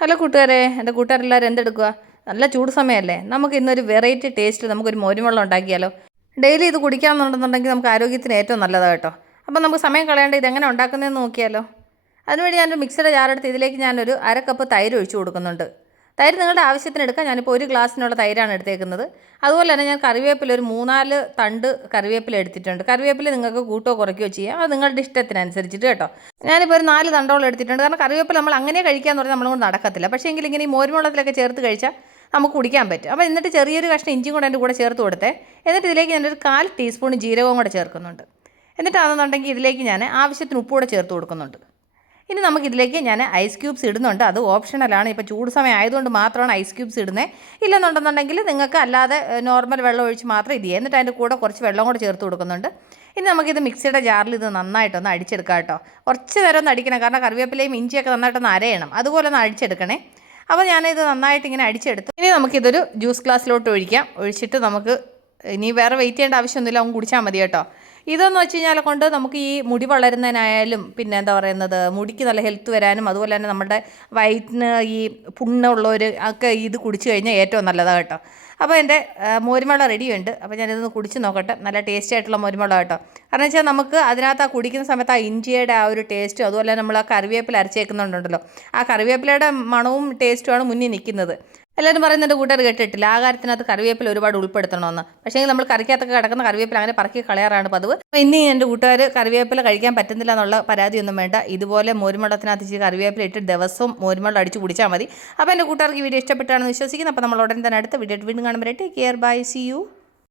Hello കൂട്ടുകാരെ, എൻ്റെ കൂട്ടുകാരെല്ലാവരും എന്തെടുക്കുക? നല്ല ചൂട് സമയമല്ലേ? നമുക്ക് ഇന്നൊരു വെറൈറ്റി ടേസ്റ്റ് നമുക്കൊരു മോരുവെള്ളം ഉണ്ടാക്കിയാലോ? ഡെയിലി ഇത് കുടിക്കാമെന്നുണ്ടെന്നുണ്ടെങ്കിൽ നമുക്ക് ആരോഗ്യത്തിന് ഏറ്റവും നല്ലതാണ് കേട്ടോ. അപ്പോൾ നമുക്ക് സമയം കളയേണ്ട ഇതെങ്ങനെ ഉണ്ടാക്കുന്നതെന്ന് നോക്കിയാലോ? അതിനുവേണ്ടി ഞാനൊരു മിക്സിയുടെ ജാറെടുത്ത് ഇതിലേക്ക് ഞാനൊരു അര കപ്പ് തൈര് ഒഴിച്ചു കൊടുക്കുന്നുണ്ട്. തൈര് നിങ്ങളുടെ ആവശ്യത്തിന് എടുക്കാം. ഞാനിപ്പോൾ ഒരു ഗ്ലാസ്സിനുള്ള തൈരാണ് എടുത്തേക്കുന്നത്. അതുപോലെ തന്നെ ഞാൻ കറിവേപ്പില ഒരു 3-4 തണ്ട് കറിവേപ്പില എടുത്തിട്ടുണ്ട്. കറിവേപ്പില നിങ്ങൾക്ക് കൂട്ടോ കുറയ്ക്കുകയോ ചെയ്യാം, അത് നിങ്ങളുടെ ഇഷ്ടത്തിനനുസരിച്ചിട്ട് കേട്ടോ. ഞാനിപ്പോൾ ഒരു 4 തണ്ടോളം എടുത്തിട്ടുണ്ട്. കാരണം കറിവേപ്പില നമ്മൾ അങ്ങനെ കഴിക്കാമെന്ന് പറഞ്ഞാൽ നമ്മളോട് നടക്കത്തില്ല. പക്ഷേ എങ്കിൽ ഇങ്ങനെ ഈ മോരുവെള്ളത്തിലൊക്കെ ചേർത്ത് കഴിച്ചാൽ നമുക്ക് കുടിക്കാൻ പറ്റും. അപ്പോൾ എന്നിട്ട് ചെറിയൊരു കഷ്ണം ഇഞ്ചിയും കൂടെ എൻ്റെ കൂടെ ചേർത്ത് കൊടുത്തേ. എന്നിട്ട് ഇതിലേക്ക് ഞാനൊരു 1/4 ടീസ്പൂൺ ജീരകവും കൂടെ ചേർക്കുന്നുണ്ട്. എന്നിട്ടാണെന്നുണ്ടെങ്കിൽ ഇതിലേക്ക് ഞാൻ ആവശ്യത്തിന് ഉപ്പ് കൂടെ ചേർത്ത് കൊടുക്കുന്നുണ്ട്. ഇനി നമുക്കിതിലേക്ക് ഞാൻ ഐസ് ക്യൂബ്സ് ഇടുന്നുണ്ട്. അത് ഓപ്ഷണലാണ്. ഇപ്പോൾ ചൂട് സമയം ആയതുകൊണ്ട് മാത്രമാണ് ഐസ് ക്യൂബ്സ് ഇടുന്നത്. ഇല്ലെന്നുണ്ടെന്നുണ്ടെങ്കിൽ നിങ്ങൾക്ക് അല്ലാതെ നോർമൽ വെള്ളം ഒഴിച്ച് മാത്രം ഇത് ചെയ്യാം. എന്നിട്ട് അതിൻ്റെ കൂടെ കുറച്ച് വെള്ളം കൂടെ ചേർത്ത് കൊടുക്കുന്നുണ്ട്. ഇനി നമുക്കിത് മിക്സിയുടെ ജാറിൽ ഇത് നന്നായിട്ടൊന്ന് അടിച്ചെടുക്കാം കേട്ടോ. കുറച്ച് നേരം ഒന്ന് അടിക്കണം, കാരണം കറിവേപ്പിലയും ഇഞ്ചിയൊക്കെ നന്നായിട്ടൊന്ന് അരയണം. അതുപോലെ ഒന്ന് അടിച്ചെടുക്കണേ. അപ്പോൾ ഞാനിത് നന്നായിട്ട് ഇങ്ങനെ അടിച്ചെടുത്തു. ഇനി നമുക്കിതൊരു ജ്യൂസ് ഗ്ലാസ്സിലോട്ട് ഒഴിച്ചിട്ട് നമുക്ക് ഇനി വേറെ വെയിറ്റ് ചെയ്യേണ്ട ആവശ്യമൊന്നുമില്ല, അവൻ കുടിച്ചാൽ മതി കേട്ടോ. ഇതെന്ന് വെച്ച് കഴിഞ്ഞാൽ കൊണ്ട് നമുക്ക് ഈ മുടി വളരുന്നതിനായാലും പിന്നെ എന്താ പറയുന്നത്, മുടിക്ക് നല്ല ഹെൽത്ത് വരാനും അതുപോലെ തന്നെ നമ്മുടെ വയറ്റിന് ഈ പുണ്ണുള്ളവർ ഒക്കെ ഇത് കുടിച്ചു കഴിഞ്ഞാൽ ഏറ്റവും നല്ലതാണ് കേട്ടോ. അപ്പോൾ എൻ്റെ മോരുവെള്ളം റെഡിയുണ്ട്. അപ്പോൾ ഞാനിതൊന്ന് കുടിച്ച് നോക്കട്ടെ. നല്ല ടേസ്റ്റി ആയിട്ടുള്ള മോരുവെള്ളം കേട്ടോ. കാരണം വെച്ചാൽ നമുക്ക് അതിനകത്ത് ആ കുടിക്കുന്ന സമയത്ത് ആ ഇഞ്ചിയുടെ ആ ഒരു ടേസ്റ്റും അതുപോലെ നമ്മൾ ആ കറിവേപ്പില അരച്ചേക്കുന്നുണ്ടല്ലോ, ആ കറിവേപ്പിലയുടെ മണവും ടേസ്റ്റുമാണ് മുന്നിൽ നിൽക്കുന്നത്. എല്ലാവരും പറയുന്നുണ്ട് കൂട്ടുകാർ കേട്ടിട്ടില്ല, ആ കാര്യത്തിനകത്ത് കറിവേപ്പില ഒരുപാട് ഉൾപ്പെടുത്തണമെന്ന്. പക്ഷേ നമ്മൾ കറിക്കകത്തൊക്കെ കിടക്കുന്ന കറിവേപ്പില അങ്ങനെ പറക്കി കളയാറാണ് പതിവ്. അപ്പോൾ ഇനി എൻ്റെ കൂട്ടുകാർ കറിവേപ്പില കഴിക്കാൻ പറ്റുന്നില്ല എന്നുള്ള പരാതിയൊന്നും വേണ്ട. ഇതുപോലെ മോരുവെള്ളത്തിനകത്ത് ഇച്ചിരി കറിവേപ്പില ഇട്ട് ദിവസവും മോരുവെള്ളം അടിച്ച് കുടിച്ചാൽ മതി. അപ്പോൾ എൻ്റെ കൂട്ടുകാർക്ക് ഈ വീഡിയോ ഇഷ്ടപ്പെട്ടാണെന്ന് വിശ്വസിക്കുന്നു. അപ്പോൾ നമ്മൾ ഉടൻ തന്നെ അടുത്ത വീഡിയോ വീണ്ടും കാണുമ്പോൾ take care, bye, see U.